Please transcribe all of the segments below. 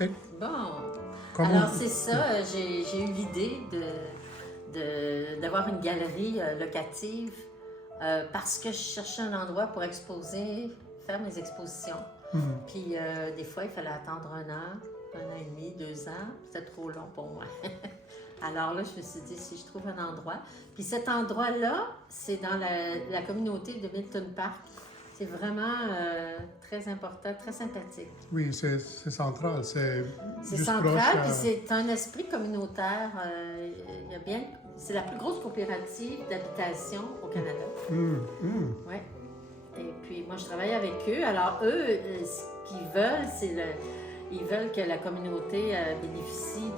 OK. Bon. Comment- Alors, c'est ça. J'ai eu l'idée d'avoir une galerie locative parce que je cherchais un endroit pour exposer, faire mes expositions. Mhm. Puis, des fois, il fallait attendre 1 an et demi, 2 ans. C'était trop long pour moi. Alors là, je me suis dit, si je trouve un endroit. Puis cet endroit-là, c'est dans la communauté de Milton Park. C'est vraiment très important, très sympathique. Oui, c'est central. C'est juste central, proche. puis c'est un esprit communautaire. Il y a bien, c'est la plus grosse coopérative d'habitation au Canada. Ouais. Et puis moi, je travaille avec eux. Alors eux, ce qu'ils veulent, ils veulent que la communauté bénéficie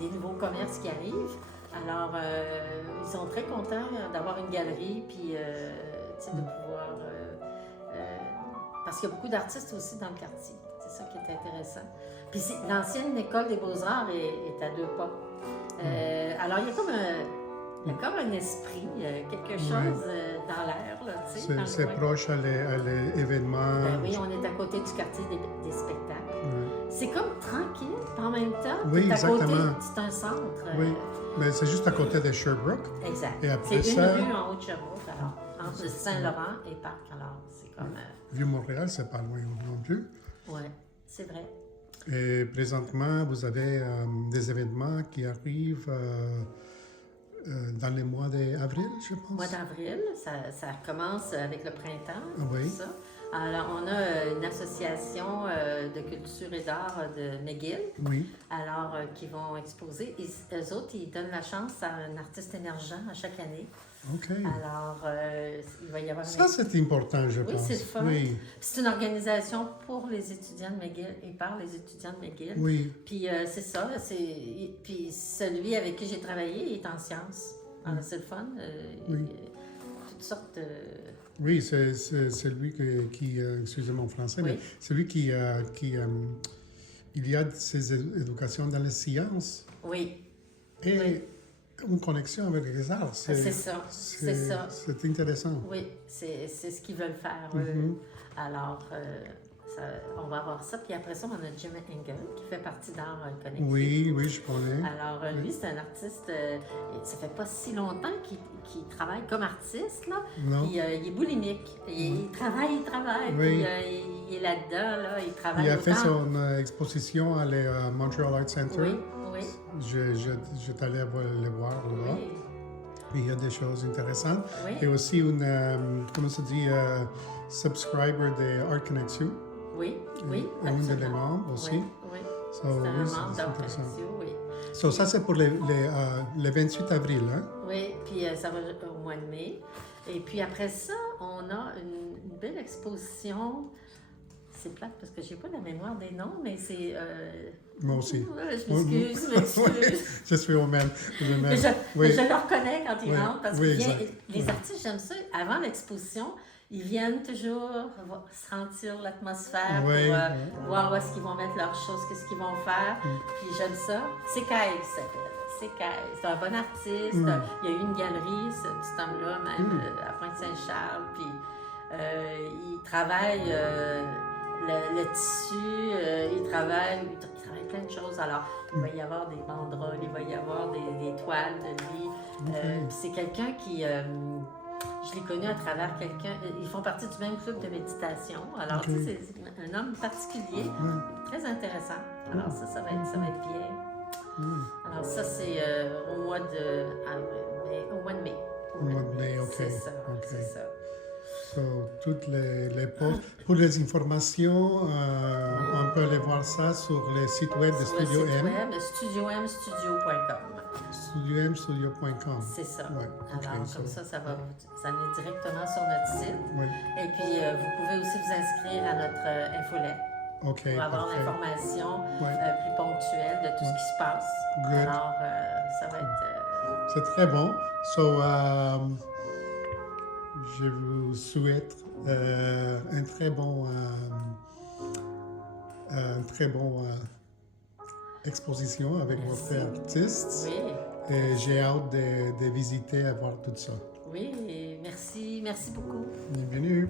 des nouveaux commerces qui arrivent. Alors, ils sont très contents d'avoir une galerie, puis tu sais, de pouvoir... parce qu'il y a beaucoup d'artistes aussi dans le quartier. C'est ça qui est intéressant. Puis l'ancienne école des beaux-arts est à 2 pas. Alors, il y a comme un esprit, quelque chose dans l'air, là, tu sais. C'est proche à l'événement. Ben oui, on est à côté du quartier des spectacles. C'est comme tranquille, puis en même temps, Oui, t'es à côté, exactement. c'est un centre. Oui, mais c'est juste à côté de Sherbrooke. Exact. Et après C'est ça- une rue en haut de Sherbrooke, alors, entre Saint-Laurent et Parc. Alors, c'est comme... Vieux-Montréal, c'est pas loin non plus. oui, c'est vrai. Et présentement, vous avez des événements qui arrivent dans les mois d'avril, je pense. Mois d'avril, ça commence avec le printemps, Oui. tout ça. Alors, on a une association de culture et d'art de McGill, Oui. alors qui vont exposer. Et eux autres, ils donnent la chance à un artiste émergent à chaque année. OK. Alors, il va y avoir... Ça, c'est important, je Oui, pense. c'est le fun. Oui. C'est une organisation pour les étudiants de McGill et par les étudiants de McGill. Oui. Puis c'est ça, puis celui avec qui j'ai travaillé est en sciences. Alors, c'est le fun. Oui. Toutes sortes de... Oui, c'est lui qui excusez mon français, Oui. mais c'est lui qui il y a ses éducations dans les sciences Oui, et Oui. une connexion avec les arts. c'est ça. C'est ça. C'est intéressant. Oui, c'est ce qu'ils veulent faire. Alors, on va avoir ça. Puis après ça, on a Jim Engel qui fait partie d'Art Connecté. Oui, oui, je connais. Alors, lui, c'est un artiste, ça fait pas si longtemps qu'il travaille comme artiste, là. Non. Puis, il est boulimique. Il travaille. Oui. Puis, il est là-dedans, là. Il travaille Il a fait autant. son exposition à la Montreal Art Center. Oui. J'étais allé le voir là. Oui. Il y a des choses intéressantes. Oui. Et aussi une, comment ça dit, subscriber de Art Connection. Oui. Un des absolument. membres aussi. Oui. So, C'est un oui, membre c'est d'Art intéressant. Connexion, oui. So, ça, c'est pour le 28 avril, hein? Oui, puis ça va au mois de mai. Et puis après ça, on a une belle exposition. C'est plate parce que je n'ai pas la mémoire des noms, mais c'est... Moi aussi. Je m'excuse. Je suis au même. Mais je Oui. le reconnais quand il Oui. rentre parce Oui, que exact. les artistes, j'aime ça. Avant l'exposition, ils viennent toujours sentir l'atmosphère Oui. pour voir où est-ce qu'ils vont mettre leurs choses, qu'est-ce qu'ils vont faire. Puis j'aime ça. C'est Kyle qui s'appelle. C'est Kyle. C'est un bon artiste. Il y a eu une galerie, ce petit homme-là, même à Pointe-Saint-Charles. Puis il travaille le tissu, il travaille plein de choses. Alors, il va y avoir des banderoles, il va y avoir des toiles de lui. Puis c'est quelqu'un qui... je l'ai connu à travers quelqu'un... Ils font partie du même club de méditation. Alors, tu sais, c'est un homme particulier, très intéressant. Alors, ça va être bien. Alors, ça, c'est au mois de mai. Au mois de mai, OK. C'est ça, OK. c'est ça. So, toutes les postes. Pour les informations, on peut aller voir ça sur le site web de Sur le Studio site M. web, studiomstudio.com. StudioMstudio.com. C'est ça. Ouais, Alors, ok, comme ça met directement sur notre site. Oui. Et puis, vous pouvez aussi vous inscrire à notre infolette OK. pour avoir parfait. l'information Ouais. plus ponctuelle de tout ce qui se passe. Good. Alors, ça va être... C'est très bon. So, je vous souhaite un très bon exposition avec Merci. votre artiste. Oui, Et j'ai hâte de visiter et voir tout ça. oui, merci beaucoup. Bienvenue.